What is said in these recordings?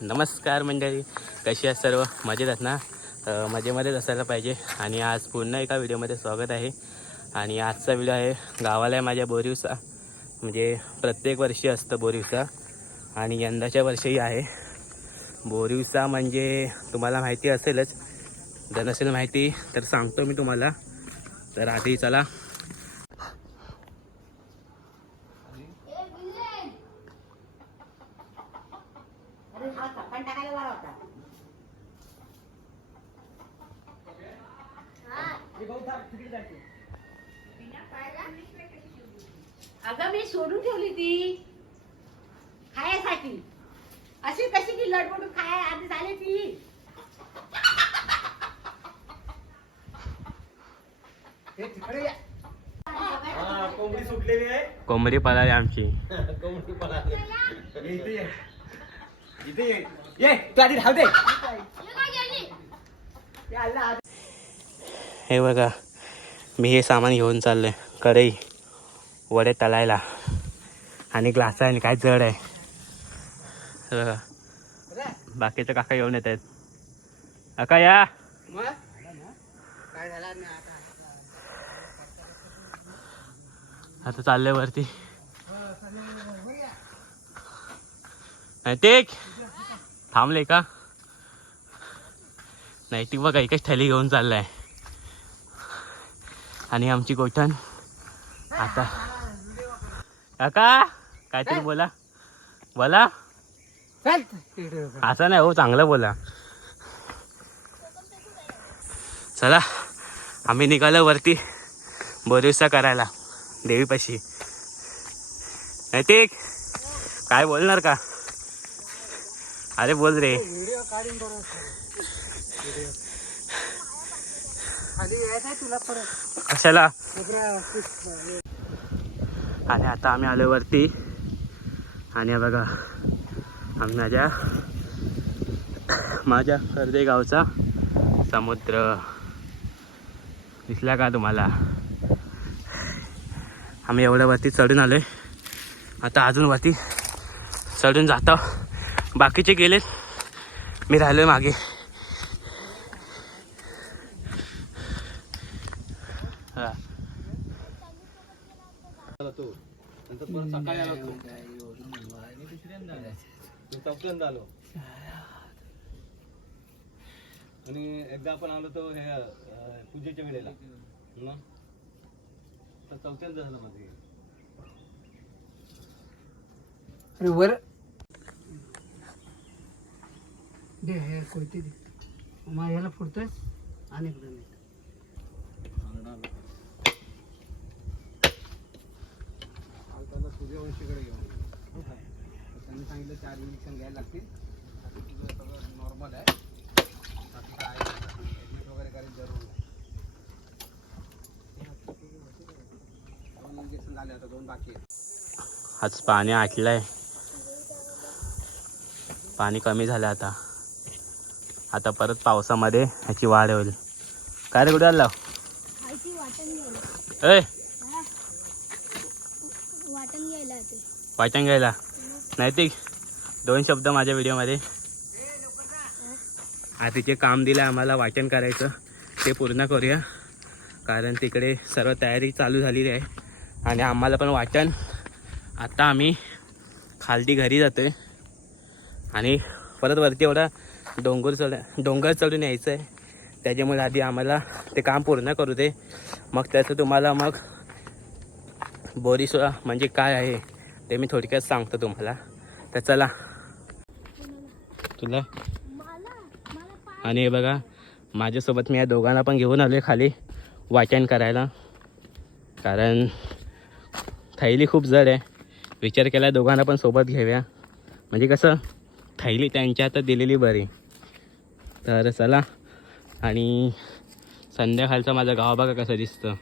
नमस्कार मंडळी, कशी आहेत सर्व? मजेत आहेत ना? मजेमध्येच असायला पाहिजे. आणि आज पुन्हा एका व्हिडिओमध्ये स्वागत आहे. आणि आजचा व्हिडिओ आहे गावाला आहे माझ्या बोरिवसा. म्हणजे प्रत्येक वर्षी असतं बोरिवसा आणि यंदाच्या वर्षीही आहे बोरिवसा. म्हणजे तुम्हाला माहिती असेलच, जर नसेल माहिती तर सांगतो मी तुम्हाला. तर आधी चला अगं मी सोडून ठेवली ती खायासाठी. अशी कशी की लडबडून खाया आधी झाली ती. कोंबडी सुटलेली आहे. कोंबडी पळाली आमची. कोंबडी पळाली. इथे ये. इथे ये. ये तू आधी राहू दे. हे बघा, मी हे सामान घेऊन चाललोय. कढई, वडे तळायला आणि ग्लास आहे आणि काय जड आहे. हे बघा, बाकीचे काका घेऊन येत आहेत. काका या. आता चाललंय वरती. नैतिक थांबले का? नैतिक बघा एकच थैली घेऊन चाललाय. आणि आमची गोठण आता. काका काहीतरी बोला बोला. असं नाही हो, चांगलं बोला. चला आम्ही निघालो वरती बोरिवसा करायला देवीपाशी. नैतिक काय बोलणार का? अरे बोल रे. कशाला? आणि आता आम्ही आलो वरती. आणि बघा माझ्या कर्जे गावचा समुद्र दिसला का तुम्हाला? आम्ही एवढ्या वरती चढून आलोय. आता अजून वरती चढून जातो. बाकीचे गेलेत, मी राहिलोय मागे. सकाळी आलो चौथ्यांदा आलो. आणि एकदा आपण आलो तो हे पूजेच्या वेळेला मग तर चौथ्यांदा झालं माझे. अरे वर दे हे कोयते दे. मग याला फुटतोय आणि इकडे नाही. त्याला सूर्यवंशीकडे घेऊन त्यांनी सांगितलं 4 इंजेक्शन घ्यायला लागतील. आता तुझं सगळं नॉर्मल आहे. बाकी काय ॲडमिट वगैरे करायची जरूर नाही. 2 इंजेक्शन झाले, आता 2 बाकी आहेत. आज पाणी आटलंय, पाणी कमी झालं आता. आता परत पावसामध्ये ह्याची वाढ होईल. काय रे कुठे आला? ए वाटण घ्यायला. नैतिक 2 शब्द माझ्या व्हिडिओमध्ये. आधीचे काम दिलं आम्हाला वाटण करायचं, ते पूर्ण करूया. कारण तिकडे सर्व तयारी चालू झालेली आहे. आणि आम्हाला पण वाटण. आता आम्ही खालती घरी जातोय आणि परत वरती एवढा डोंगर चढून यायचं आहे. त्याच्यामुळे आधी आम्हाला ते काम पूर्ण करू दे, मग त्याचं तुम्हाला मग बोरिवसा म्हणजे काय आहे ते मी थोडक्यात सांगतो तुम्हाला. तर चला तुला. आणि हे बघा माझ्यासोबत मी या दोघांना पण घेऊन आलो आहे खाली वाटण करायला. कारण थैली खूप जड आहे. विचार केला दोघांना पण सोबत घेऊया, म्हणजे कसं थैली त्यांच्या हातात दिलेली बरी. तर चला. आणि संध्याकाळचं माझं गाव बघा कसं दिसतं.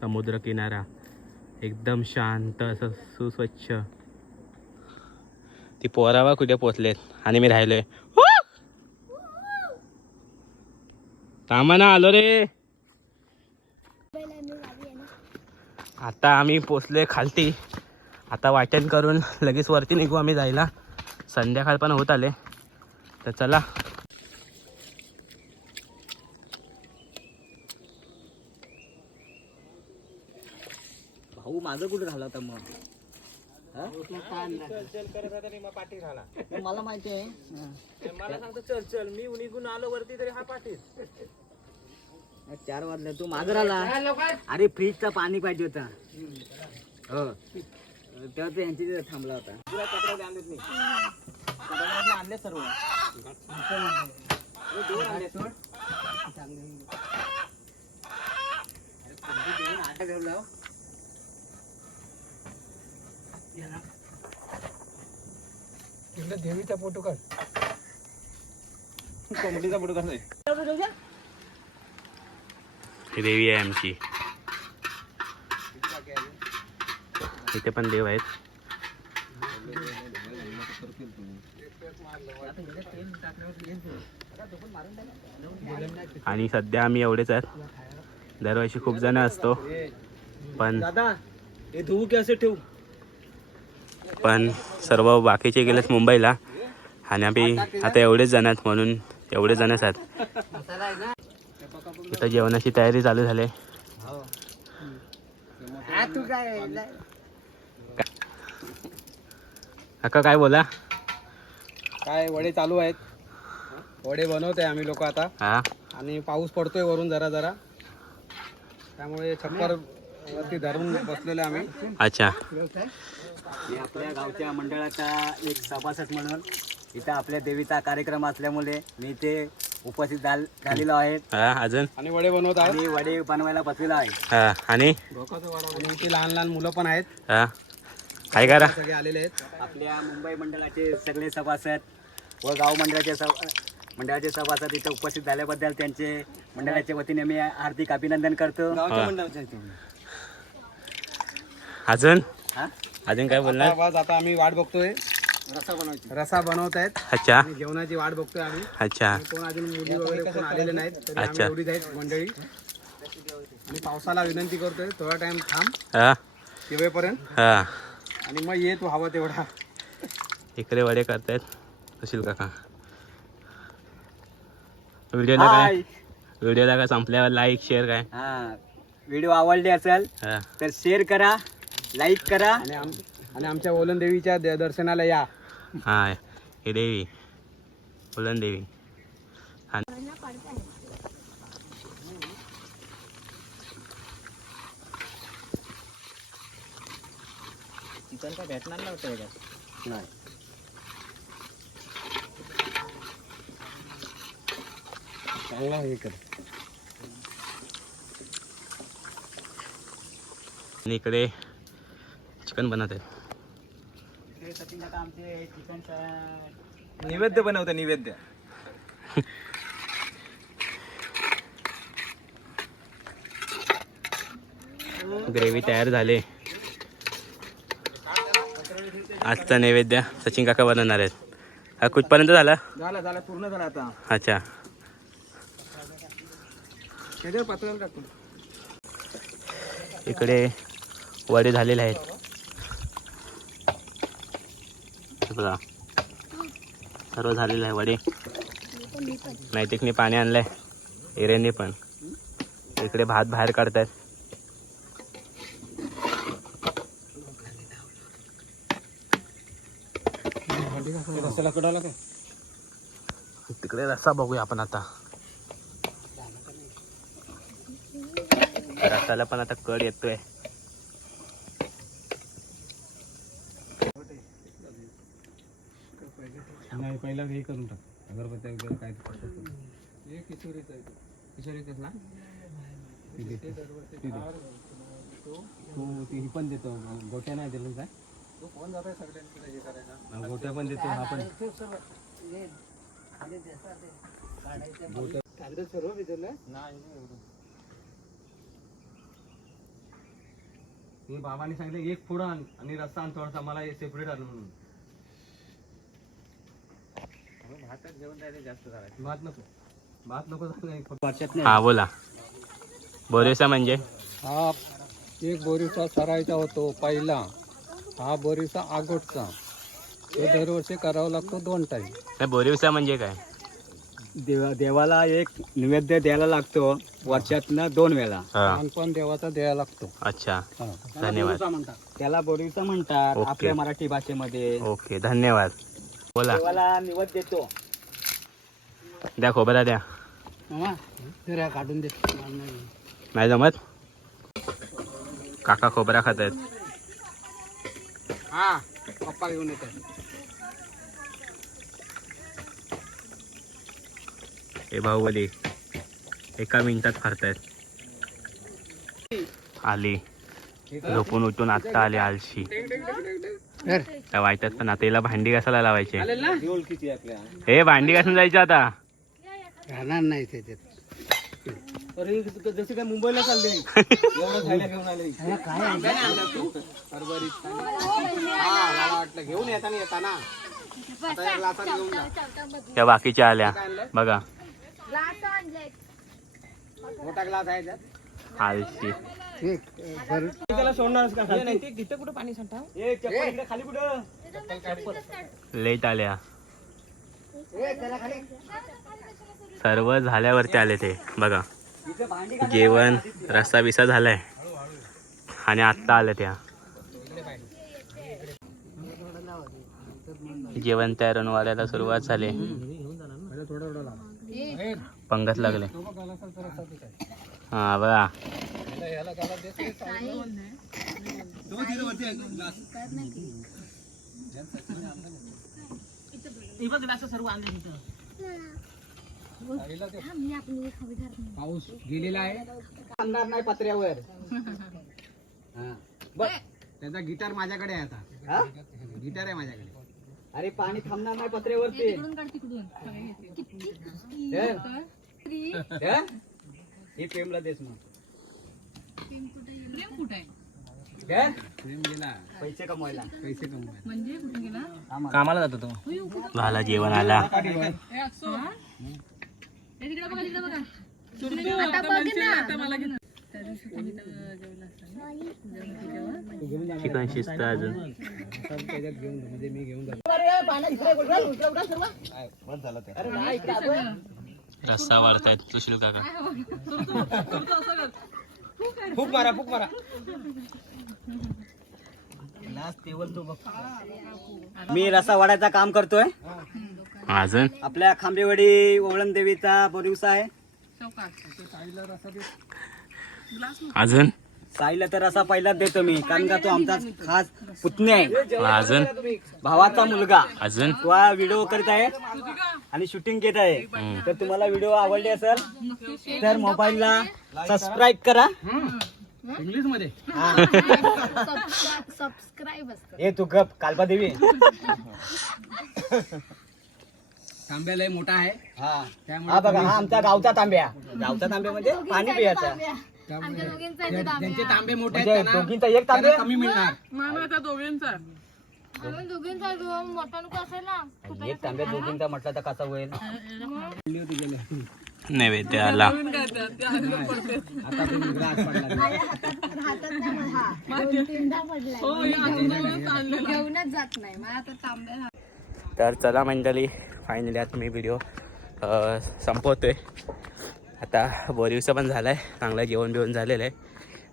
समुद्र किनारा एकदम शांत असं सुस्वच्छ. ती पोरावा कुठे पोचलेत आणि मी राहिलोय. थांबा ना, आलो रे. आता आम्ही पोचलोय खालती. आता वाटण करून लगेच वरती निघू आम्ही जायला. संध्याकाळ पण होत आले, तर चला. भाऊ माझं कुठे झाला होता मग? मला माहिती आहे. मला सांगतो चल चल, मी निघून आलो वरती तरी हा पाठीस. 4 वाजले तू मागं राहिला. अरे फ्रीजचं पाणी पाहिजे होता. हो तेव्हा तू यांची तिथे थांबला होता. आणले सर्व देवीचा फोटो काढ. कोंबडीचा फोटो काढ. ही देवी आहे आमची. इथे पण देव आहेत. आणि सध्या आम्ही एवढेच आहेत. दरवर्षी खूप जण असतो, पण दादा हे धुवू की असे ठेवू? पण सर्व बाकीचे गेलेत मुंबईला. आणि आम्ही आता एवढेच जण आहेत, म्हणून एवढेच जणच आहेत. इथं जेवणाची तयारी चालू झाली. तू काय काका काय बोला? काय वडे चालू आहेत. वडे बनवतोय आम्ही लोक आता. हा आणि पाऊस पडतोय वरून जरा जरा, त्यामुळे छप्पर वरती धरून बसलेलो आम्ही. अच्छा. आपल्या गावच्या मंडळाचा एक सभासद म्हणून इथं आपल्या देवीचा कार्यक्रम असल्यामुळे मी इथे उपस्थित झालेलो आहे. हा अजून आणि वडे बनवत आहे. आणि वडे बनवायला बसलेलो आहे. हा आणि इथे लहान लहान मुलं पण आहेत. हा काय करा सगळे आलेले आहेत. आपल्या मुंबई मंडळाचे सगळे सभासद व गाव मंडळाचे सभासद इथे उपस्थित झाल्याबद्दल त्यांचे मंडळाच्या वतीने मी हार्दिक अभिनंदन करतो. अजून हा? अजून काय बोलणार? बस आता आम्ही वाट बघतोय. रसा बनवत आहेत. अच्छा आणि जेवणाची वाट बघतोय आम्ही. अच्छा. कोण अजून मुली वगैरे कोण आलेले नाहीत, तरी आम्ही अच्छा. एवढीच आहेत मंडळी. आणि पावसाला विनंती करतोय थोडा टाइम थांब हा येवेपर्यंत, हा. आणि मग ये तू हवा तेवढा. इकडे वडे करतायत सुशील काका. व्हिडिओला काय संपल्यावर लाईक शेअर काय? व्हिडिओ आवडले असेल हा तर शेअर करा, लाईक करा. आणि आमच्या ओलन देवीच्या दर्शनाला या. हा हे देवी उलन देवी. चिकन काय भेटणार नव्हतं नाही. चांगला हे कर. आणि इकडे चिकन बनवत आहेत. नैवेद्य बनवतं नैवेद्य. ग्रेव्ही तयार झाले. आजचा नैवेद्य सचिन काका बनवणार आहेत. हा कुठपर्यंत झाला? झाला पूर्ण झाला आता. अच्छा. इकडे वडे झालेले आहेत. हे बघा सर्व झालेलं आहे वडे. नैतिकने पाणी आणलंय, एरेने पण. इकडे भात बाहेर काढतायत. तिकडे रस्सा बघूया आपण आता. रस्साला पण आता कड येतोय. नाही पहिला हे करून टाक. अगरबत्ती वगैरे काय किशोरीच ना. तू ती पण देतो, गोट्या नाही दिलं काय? कोण जात आहे सगळ्यांकडे हे करायला? गोट्या पण देतो. हा पण सर्व विचारलं नाही. बाबांनी सांगितलं एक फोड आण आणि रस्ता आण थोडासा, मला सेपरेट आण म्हणून. भातात जेवण जायचं जास्त झालं. भात नको झालं. हा बोला. बोरेसा म्हणजे हा एक बोरीचा सरायचा होतो पहिला, हा बोरीचा आगोटचा, तो दरवर्षी करावा लागतो 2 टाइम. नाही बोरिवसा म्हणजे काय? देवाला एक नैवेद्य द्यायला लागतो वर्षातनं 2 वेळा. हा पण देवाचा द्यायला लागतो. अच्छा हा. धन्यवाद. त्याला बोरीचा म्हणतात ओके. आपल्या मराठी भाषेमध्ये. ओके धन्यवाद. बोला. देवाला निवद देतो. द्या खोबरा द्या. मामा जरा काढून दे मला नाही. नाही जमत. काका खोबरा खात आहेत. हा पप्पा घेऊन येतात. हे बाहुबली एका मिनिटात खातायत. आली झोपून उठून आत्ता आली आलशी. त्या वाईटात पण आता हिला भांडी कशाला लावायचे? ओळखीची आपल्या. हे भांडी घासून जायचं आता. राहणार नाही त्याच्यात. अरे जसे काय मुंबईला चालले एवढं खायला घेऊन आले. काय मला वाटलं घेऊन येताना आता एक लाथा घेऊन जा. त्या बाकीच्या आल्या बघा. मोठा ग्लास आहे त्यात. आलशी. त्याला सोडणारच का खाली? नाही ते तिथे कुठं पाणी सांगता? ए चप्पल इकडे खाली कुठं? लेट आल्या. सर्व झाल्यावरती आले ते बघा. जेवण रस्सा बिसा झालाय आणि आत्ता आलं त्या. जेवण तयार होऊन वाढायला सुरुवात झाली. पंगत लागले. हा बघा. पाऊस गेलेला आहे. आणणार नाही पत्र्यावर. त्याचा गिटार माझ्याकडे आहे आता. हा? गिटार आहे माझ्याकडे. अरे पाणी थांबणार नाही पत्र्यावरती. हे प्रेमला देस मग. प्रेम गेला. पैसे कमवायला. पैसे कमवायला. कामाला जातो तो. झाला जेवण आला. चिकन शिजतं अजून. त्याच्यात घेऊन जा, म्हणजे मी घेऊन जातो. रस्सा वाढतायत सुशील काका. फूक मारा फूक मारा. मी रस्सा वाढायचं काम करतोय. अजून आपल्या खांबेवाडी ओवळण देवीचा बोरिवसा आहे. अजून साईला तर रस्सा पहिलाच देतो मी, कारण का तो आमचा खास पुतणी आहे. अजून भावाचा मुलगा. अजून तो हा व्हिडिओ करत आहे आणि शूटिंग घेत आहे. तर तुम्हाला व्हिडिओ आवडले असेल तर मोबाईलला सबस्क्राईब करा. इंग्लिश मध्ये सबस्क्राईब ए तू गप कालबा देवी. तांब्या लय मोठा आहे. हा त्यामुळे हा बघा, हा आमचा गावचा तांब्या. गावचा तांब्या म्हणजे पाणी पियाचा. ज्यांचे तांबे मोठे म्हणजे आहेत त्यांना दोघींचा एक तांबे. कमी मिळणार. एक तांब्या दोघींचा म्हटलं तर कसा होईल. नैवेद्य आला. आता तुम्ही ग्लास पडला. घेऊनच जात नाही मला आता तांब्या. तर चला मंडळी, फायनली आता मी व्हिडिओ संपवतोय. आता बोरिवसा पण झाला आहे, चांगलं जेवण बिवण झालेलं आहे.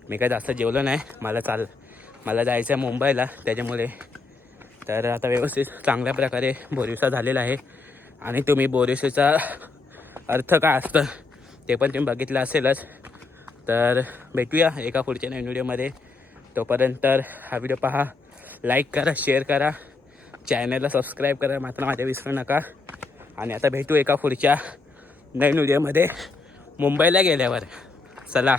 मी काय जास्त जेवलो नाही. मला जायचं आहे मुंबईला, त्याच्यामुळे. तर आता व्यवस्थित चांगल्या प्रकारे बोरिवसा झालेला आहे. आणि तुम्ही बोरिवसाचा अर्थ काय असतं ते पण तुम्ही बघितलं असेलच. तर भेटूया एका पुढच्या नवीन व्हिडिओमध्ये. तोपर्यंत हा व्हिडिओ पहा, लाईक करा, शेअर करा, चॅनलला सबस्क्राईब करा मात्र माझ्या विसरू नका. आणि आता भेटू एका पुढच्या नवीन व्हिडिओमध्ये मुंबईला गेल्यावर. चला.